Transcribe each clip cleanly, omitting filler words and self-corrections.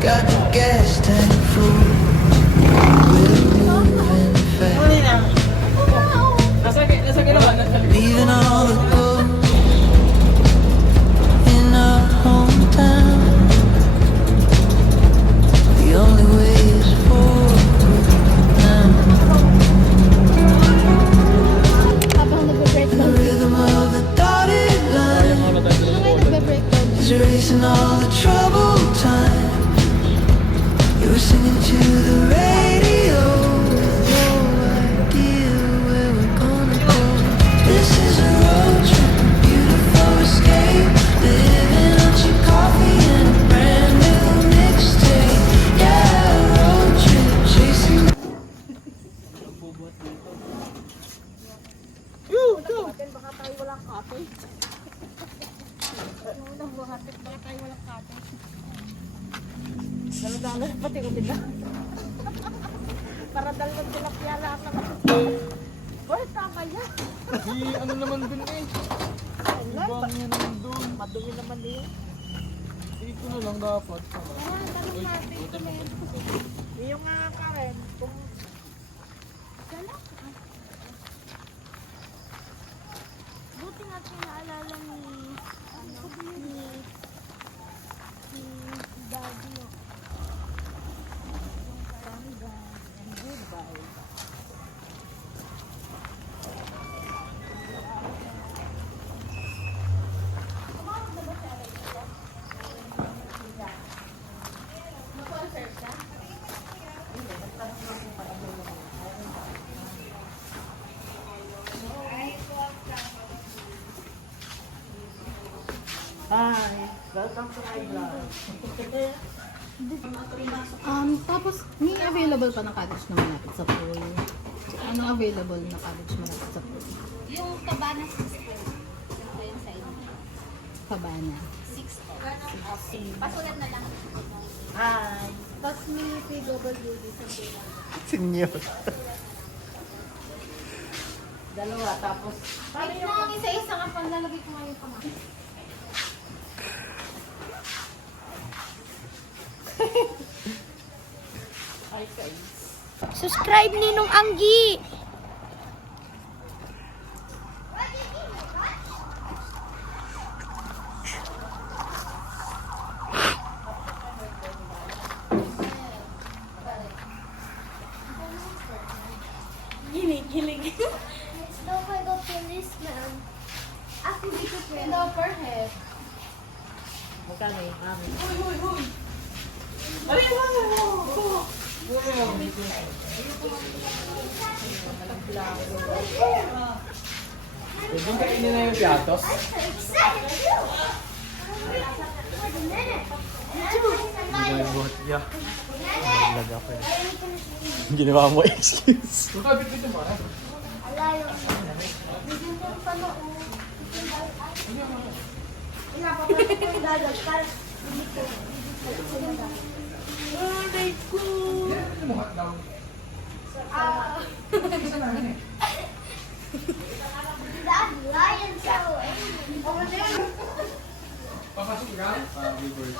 Got the gas tank full. We're moving fast. Leaving all the ghosts in our hometown. The only way is forward now. The rhythm of the dotted line is erasing all the troubled time. You were singing to the radio with no idea where we're gonna go. This is a road trip, a beautiful escape. Living on cheap coffee and a brand new mixtape. Yeah, a road trip, chasing. Baka tayo walang kape. Buhatit baka tayo walang kape. Dalo-dalo pati ko din. Para dalawang tilapia lang naman. Boy, tama yan. Ano naman dun eh. Ibang yan naman dun. Madumi naman din. Dito na lang dapat. Ayan, tanong natin. Yung nga ka rin. Kung... Buti nga pinaalala ni... ni Daddy. And goodbye. Hi, welcome to my vlog. Tapos, may available pa na cottage na malapit sa pool. Anong available na cottage malapit sa pool? Yung Cabana 6 po. Ito yung sa inyo. Cabana. 6 po. Pasulat na lang. Hi. Tapos may PWD sa Bila. Senior. Dalawa, tapos... Wait lang, isa-isa nga pang lalagay ko ngayon pa nga. Hi guys. Subscribe Ninong Anggi! Gilig. Don't I go policeman? Ako di ko pwede. Per head. Magkano yung amin? Doon kainin na yung piatos. May buhat niya. Naglag ako eh. Ginawa mo excuse. Magkabit dito ba? Alayo. Bigyan ko pa no. Inapapalit ko yung dadag. Para hindi ko. Ay, ko. That lion show. Papasok ka? Viewers.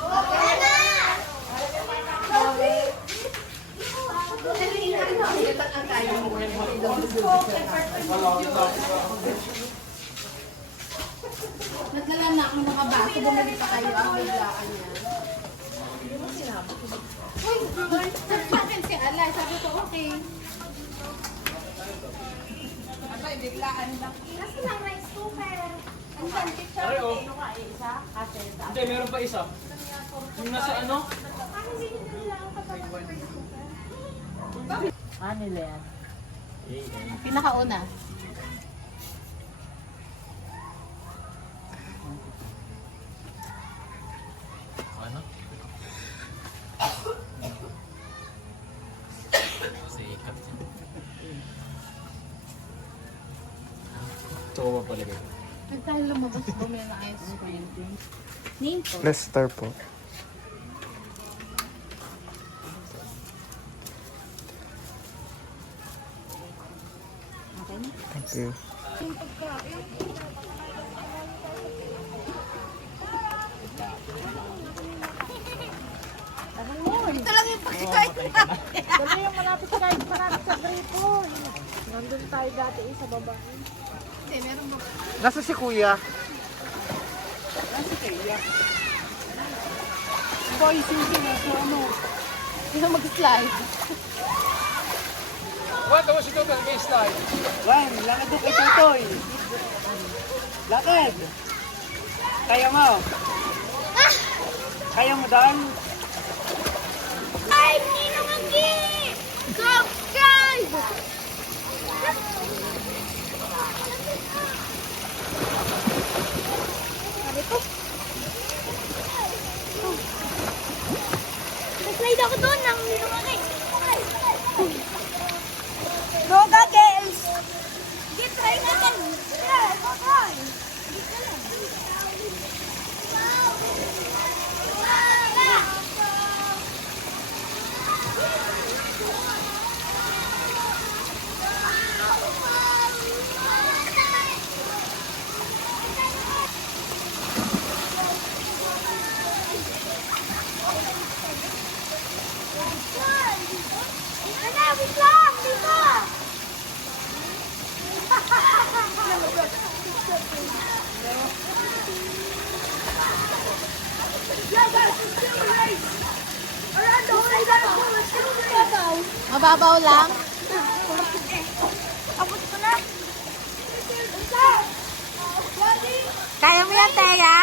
Nagdala na akong mga baso, bumalik pa kayo ang biglaan niya. Uy, sa akin si Ala, sabi ko okay. Abay, biglaan lang. Nasa lang rice cooker. Ang santik siya. Ano ka, isa? Kasi Hindi, meron pa isa. Yung nasa ano? Ano nila yan? Pinakauna. Ano? Sikat yun. Ito ko ba palagay? Pag tayo lumabas, bumili na ice cream. Name po. Lester po. Okay na. Thank you. Ito lang yung pagkain natin. Dali yung malapit sa gripo. Nandun tayo dati sa baba. Hindi, meron ba? Nasa si kuya? Boy, sino sa ano? Sino mag-slide? What? Tapos ito ka slide. Juan, lakad doon kay Tutoy. Lakad. Kaya mo? Kaya mo doon? Ay, Nino Magi! Subscribe! Sabi ko. Nag-slide ako doon ng Nino Magi. Go, girls! Sige, try natin. Yeah, go, try. Wait lang! Dito! Yeah, guys, let's do a race! Around the whole island, let's do a race! Mababaw lang. Abot ko na! Kaya mo yan, Teya?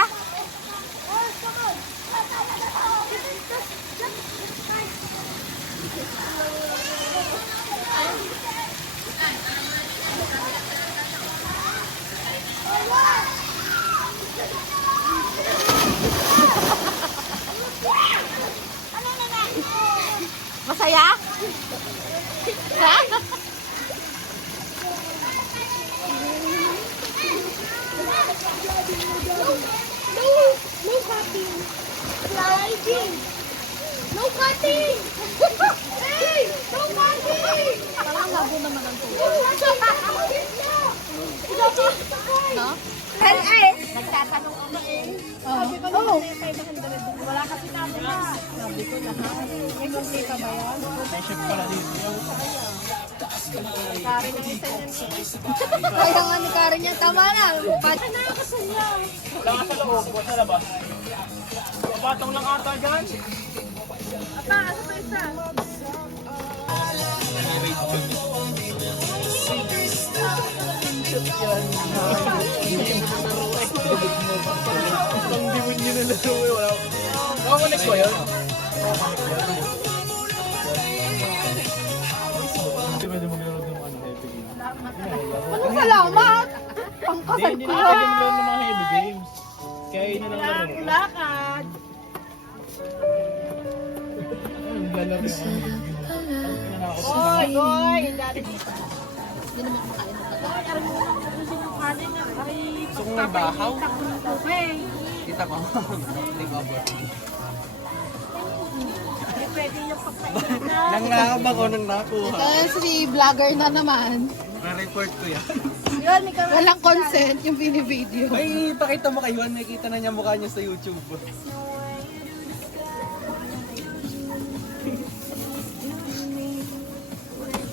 Masaya? Ha? No cutting! Sliding! No cutting! Hey! No cutting! Parang labo naman ang tuwa. No? Nagtatanong ako eh. Oo. Sabi ko naman eh, 500. Wala kasi namin na. Sabi ko lahat. May kumpi pa ba yan? May-ship pala dito. Kari na isa yan. Kaya nga ni Karen niya, tama na. Nakakasaya. Wala nga sa loob. Wala sa labas. Batong lang ata dyan. Apa, ano pa isa? Ang dimun nyo na laro eh. Wala. Nakakonect ba yun? Pwede mo gano'n yung ano, heavy games. Anong salamat? Pangkasal Hindi ko. na pwede mo ng mga heavy games. Kaya yun na lang laro. Lakad. Ang lalaro yung ano yun. Oy, oy. Dati Hindi naman kumakain ng taga. gusto yung kanin na. Ay, Gusto kong may bahaw. okay. Kita ko. Take over. Ay, pwede yung pagpainan. Nang nakabang ko nang nakuha. Kasi vlogger na naman. Na-report ko yan. Yun, may karoon. Walang consent yung binivideo. Ay, pakita mo kay Juan. Nakikita na niya mukha niya sa YouTube.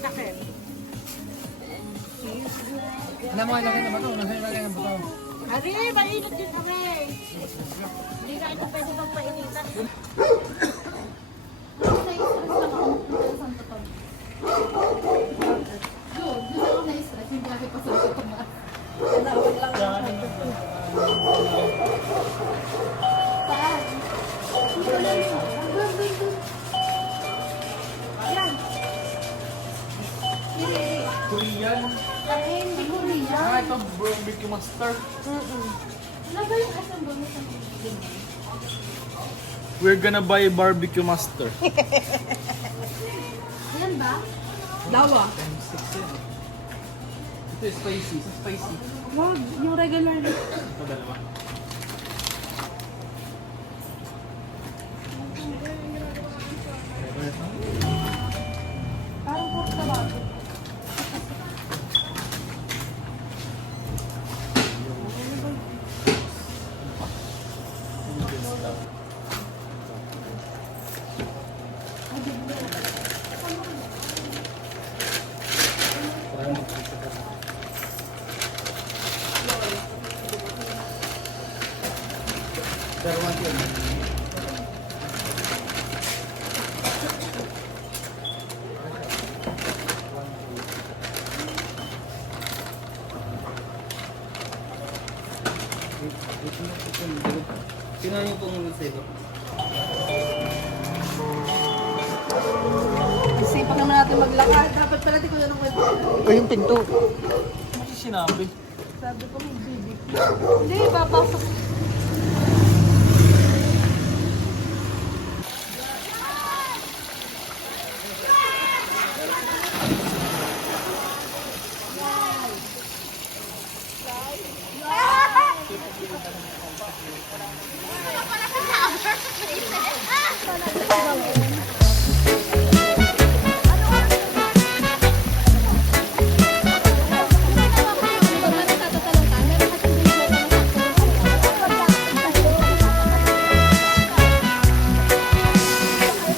Sakit. Naman lang naman ito. Nasa ilagay ng bato. Ari, mainit din kami. Hindi ka ito pwede magpainitan. Doon ako na-stress. Yung grabe pa sa tumas. Saan? Hindi ko rin yan. Ah, ito barbecue master. Wala ba yung assemble mo sa We're gonna buy barbecue master. Yan ba? Lawa. Ito is spicy. Spicy. Wag, yung regular. Ito dalawa. Parang pork na ba? Sino yung pong sa'yo? Kasi pag naman natin maglakad, dapat pala di ko na nung kwento. Yung pinto. Ano sinabi? Sabi ko may BBQ. Hindi, papasok.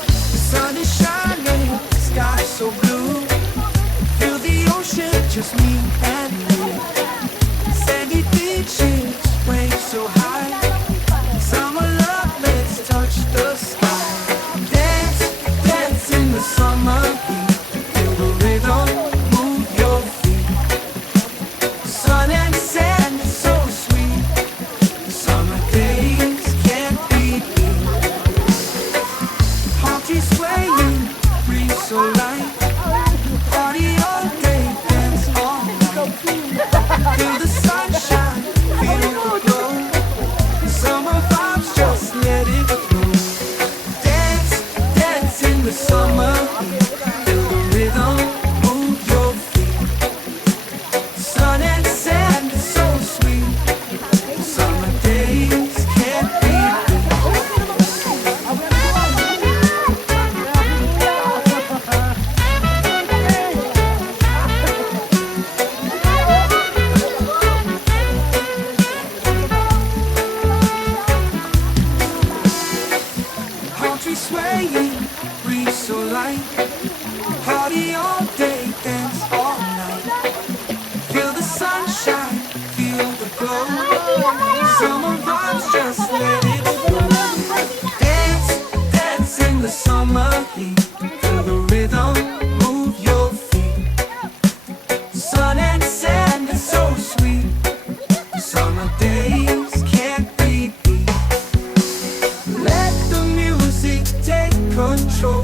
The sun is shining, sky so blue. Feel the ocean, just me and you. Sandy beaches, waves so high. Summer love, let's touch the sky. Dance, dance in the summer heat. Feel the rhythm, move your feet. Sun and sand is so sweet. The summer days can't be beat. Party swaying, breeze so light. Party all day, dance all night. Feel the sunshine, feel the glow. Summer vibes, just let it flow. Dance, dance in the summer heat. Feel the rhythm, move your feet. Sun and sand is so sweet. Summer days can't be beat. Country swaying, breeze so light. Party all day, dance all night. Feel the sunshine, feel the glow. Summer vibes, just let it flow. Dance, dance in the summer heat. Feel the rhythm, move your feet. Sun and sand is so sweet. Summer days can't be beat. Let the music take control.